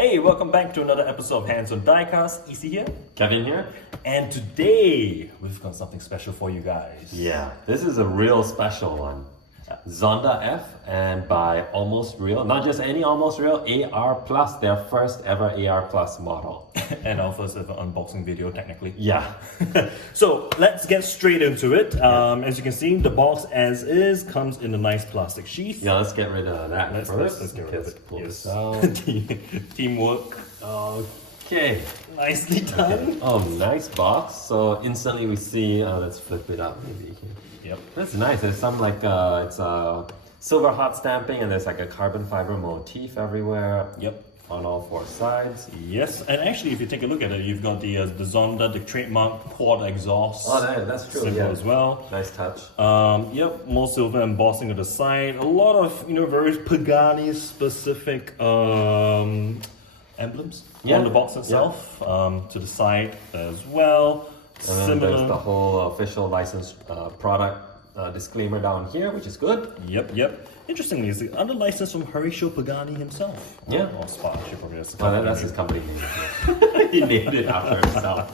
Hey, welcome back to another episode of Hands on Diecast. Easy here. Kevin here? And today, we've got something special for you guys. Yeah, this is a real special one. Zonda F and by Almost Real, not just any Almost Real, AR Plus, their first ever AR Plus model. And our first ever unboxing video, technically. Yeah. So, let's get straight into it. As you can see, the box as is comes in a nice plastic sheath. Yeah, let's get rid of that first. Let's get rid of it. Pull Yes. this out. Teamwork. Okay. Nicely done. Oh, nice box. So instantly we see, let's flip it up maybe. Yep. That's nice. There's some like, it's a silver hot stamping and there's like a carbon fiber motif everywhere. Yep. On all four sides. Yes, and actually, if you take a look at it, you've got the Zonda, the trademark quad exhaust. Oh, that's true. Symbol Yeah. as well. Nice touch. Yep, more silver embossing on the side. A lot of very Pagani specific emblems on the box itself. To the side as well. And there's the whole official licensed product disclaimer down here, which is good. Yep. Interestingly, it's under license from Horatio Pagani himself. Yeah. Or Spa, probably that's the Well, that's his company name. He named it after himself.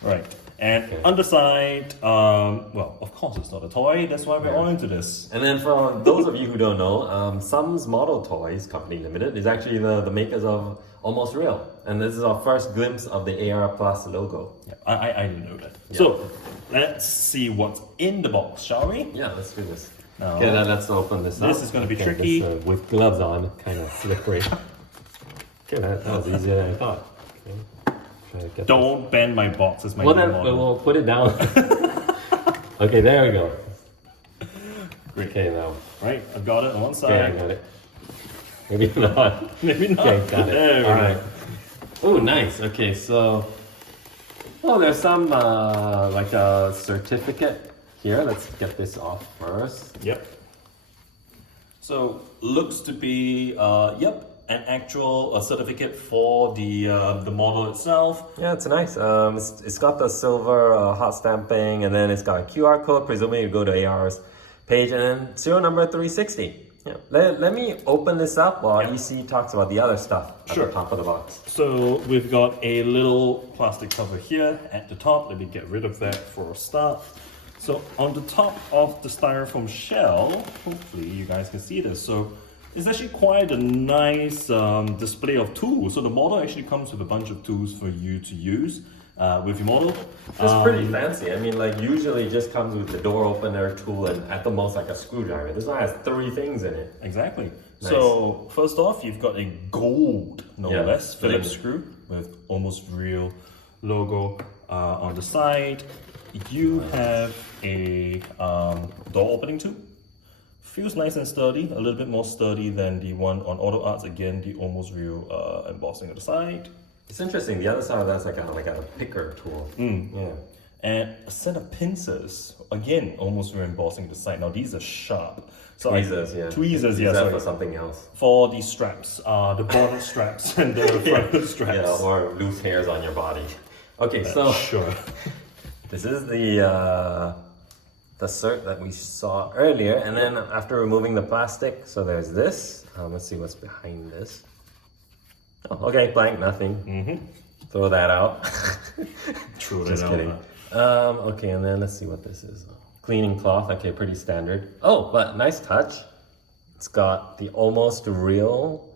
Right. And underside, well, of course it's not a toy, that's why we're all into this. And then for those of you who don't know, Sums Model Toys Company Limited is actually the makers of Almost Real. And this is our first glimpse of the AR Plus logo. Yeah, I didn't know that. Yeah. So, let's see what's in the box, shall we? Yeah, let's do this. Now, Okay, then let's open this up. This is going to be tricky. This, with gloves on, kind of slippery. Okay, that was easier than I thought. Okay. Try to get Don't bend my box, it's my Well, new then model. we'll put it down. Okay, there we go. Great. Okay, now. Right, I've got it on one side. Okay, I got it. Maybe not. Maybe not. Okay, got it. There we All go. right. Oh, nice. Okay, so there's some like a certificate here. Let's get this off first. Yep. So, looks to be, an actual certificate for the model itself. Yeah, it's nice. It's got the silver hot stamping, and then it's got a QR code. Presumably, you go to AR's page, and then serial number 360. Yeah. Let me open this up while EC talks about the other stuff at the top of the box. So we've got a little plastic cover here at the top. Let me get rid of that for a start. So on the top of the styrofoam shell, hopefully you guys can see this. So it's actually quite a nice display of tools. So the model actually comes with a bunch of tools for you to use with your model. It's pretty fancy. I mean, like usually it just comes with the door opener tool and at the most like a screwdriver. This one has 3 things in it. Exactly. Nice. So first off, you've got a gold, no less, Phillips screw with Almost Real logo on the side. You have a door opening tool. Feels nice and sturdy, a little bit more sturdy than the one on Auto Arts. Again, the Almost Real embossing on the side. It's interesting. The other side of that's like a picker tool. Yeah. And a set of pincers. Again, Almost Real embossing on the side. Now these are sharp. So Tweezers, Tweezers, Use that sorry. for something else. For the straps, the border straps and the front straps. Yeah, or loose hairs on your body. Okay, so Sure. this is the cert that we saw earlier, and then after removing the plastic, so there's this. Let's see what's behind this. Oh, okay, blank, nothing. Throw that out. Just kidding. Okay, and then let's see what this is. Cleaning cloth. Okay, pretty standard. Oh, but nice touch. It's got the Almost Real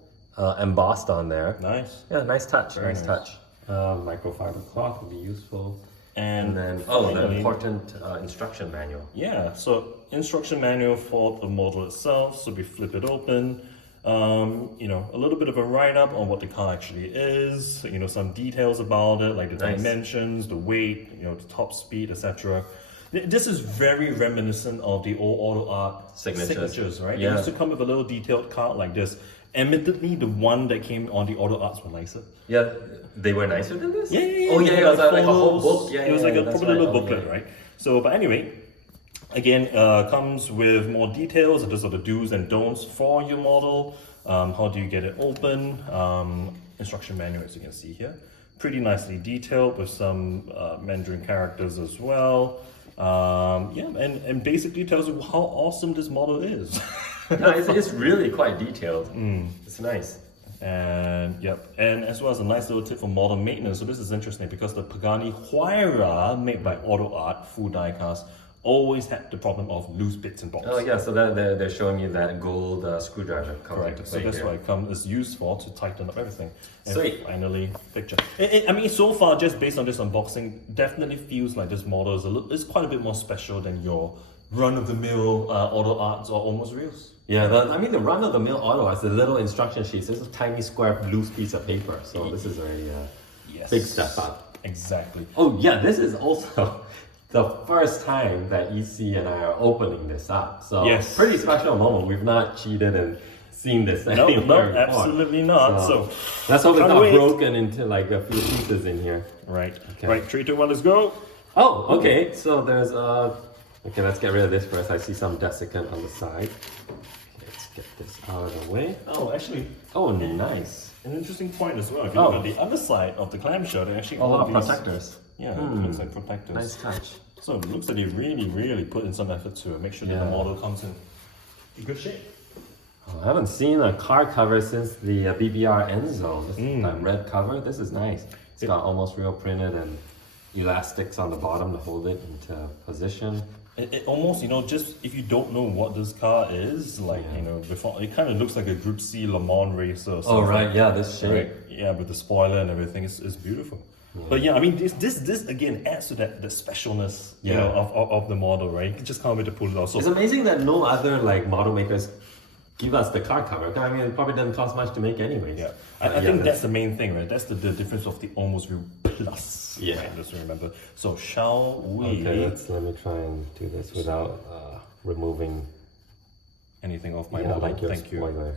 embossed on there. Nice. Yeah, nice touch. Very nice touch. Microfiber cloth would be useful. And then, the finally, important instruction manual. Yeah, so instruction manual for the model itself. So we flip it open. A little bit of a write-up on what the car actually is. Some details about it, like the dimensions, the weight, the top speed, etc. This is very reminiscent of the old Auto Art signatures, right? Yeah. It used to come with a little detailed card like this. Admittedly, the one that came on the Auto Arts were nicer. Yeah, they were nicer than this? Yeah. Oh, yeah, it was like a whole book. Yeah, it was like a that's proper little booklet, right? So, but anyway, again, comes with more details. Those are the do's and don'ts for your model. How do you get it open? Instruction manual, as you can see here. Pretty nicely detailed with some Mandarin characters as well. And basically tells you how awesome this model is. No, it's really quite detailed. It's nice. And Yep, and as well as a nice little tip for model maintenance. So this is interesting because the Pagani Huayra, made by Auto Art, full diecast, always had the problem of loose bits and bobs. Oh yeah, so that they're showing you that gold screwdriver comes into Correct. So play that's here. what it's used for, to tighten up everything. And Sweet. finally, picture. I mean, so far, just based on this unboxing, definitely feels like this model is it's quite a bit more special than your run-of-the-mill Auto Arts or Almost Reals. Yeah, I mean the run-of-the-mill auto has the little instruction sheets. This is a tiny square loose piece of paper, so this is a Yes. big step up. Exactly. Oh yeah, this is also the first time that EC and I are opening this up. So Yes. pretty special moment. We've not cheated and seen this No, anywhere before. absolutely not. So let's hope it's can't not wait. broken into like a few pieces in here. Right. Okay. Right. 3, 2, 1. Let's go. Oh, okay. So there's okay, let's get rid of this first. I see some desiccant on the side. Let's get this out of the way. Oh, actually, Oh, nice. an interesting point as well. If you look Oh. at the underside of the clamshell, they actually A lot all of these- protectors. Yeah, it looks like protectors. Nice touch. So it looks like they really put in some effort to make sure that the Yeah. model comes in good shape. Oh, I haven't seen a car cover since the BBR Enzo. This is that red cover. This is nice. It's got almost real printed and elastics on the bottom to hold it into position. It almost, just if you don't know what this car is, like, before, it kind of looks like a Group C Le Mans racer or Oh something. right, yeah, this shape. Right? Yeah, with the spoiler and everything, it's beautiful. But yeah, I mean, this again adds to the specialness, of the model, right? You just can't wait to pull it off. So It's amazing that no other like model makers give us the car cover. I mean, it probably doesn't cost much to make anyways. yeah, I think that's the main thing, right? That's the difference of the Almost Real Plus. Yeah. Right? Just remember. So shall we? Okay, let me try and do this without removing Anything off my model? like your Thank you. spoiler.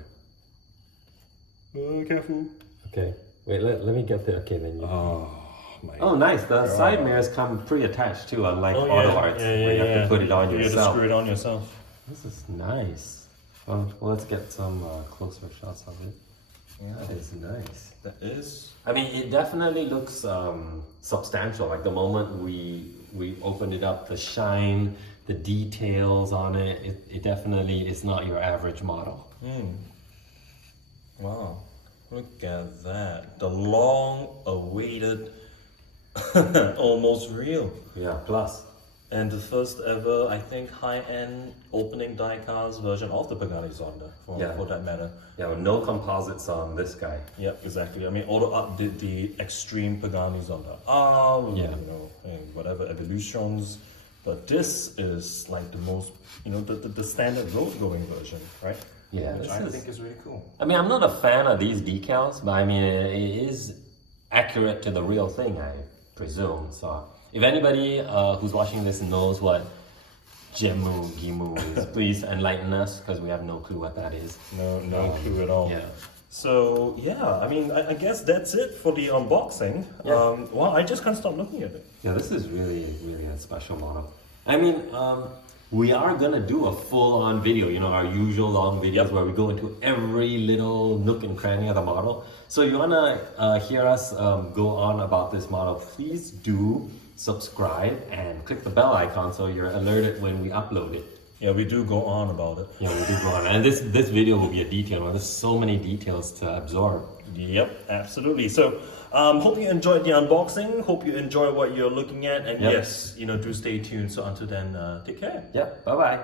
Careful. Okay, wait, let me get the, okay then you. Oh my. Oh, nice. The side mirrors come pre-attached too, unlike Auto Arts, where you have to put it on You have to yourself. screw it on yourself. This is nice. Well, let's get some closer shots of it. Yeah. That is nice. That is. I mean, it definitely looks substantial. Like the moment we opened it up, the shine, the details on it, it definitely is not your average model. Wow. Look at that. The long-awaited Almost Real. Yeah, plus. And the first ever, I think, high-end opening die-cast version of the Pagani Zonda, for that matter. Yeah, with no composites on this guy. Yep, exactly. I mean, Auto Art did the extreme Pagani Zonda. And whatever evolutions. But this is like the most, the standard road-going version, right? Yeah, Which this I is- think is really cool. I mean, I'm not a fan of these decals, but I mean, it is accurate to the real thing, I presume. So, if anybody who's watching this knows what Gemu Gimu is, please enlighten us, because we have no clue what that is. No clue at all. Yeah. So yeah, I mean, I guess that's it for the unboxing. Yeah. Well, I just can't stop looking at it. Yeah, this is really a special model. I mean, we are gonna do a full-on video, our usual long videos where we go into every little nook and cranny of the model. So you wanna hear us go on about this model, please do subscribe and click the bell icon so you're alerted when we upload it. Yeah, we do go on about it. Yeah, we do go on. And this video will be a detailed one. There's so many details to absorb. Yep, absolutely. So, hope you enjoyed the unboxing. Hope you enjoy what you're looking at. And Yep. yes, do stay tuned. So until then, take care. Yep, bye-bye.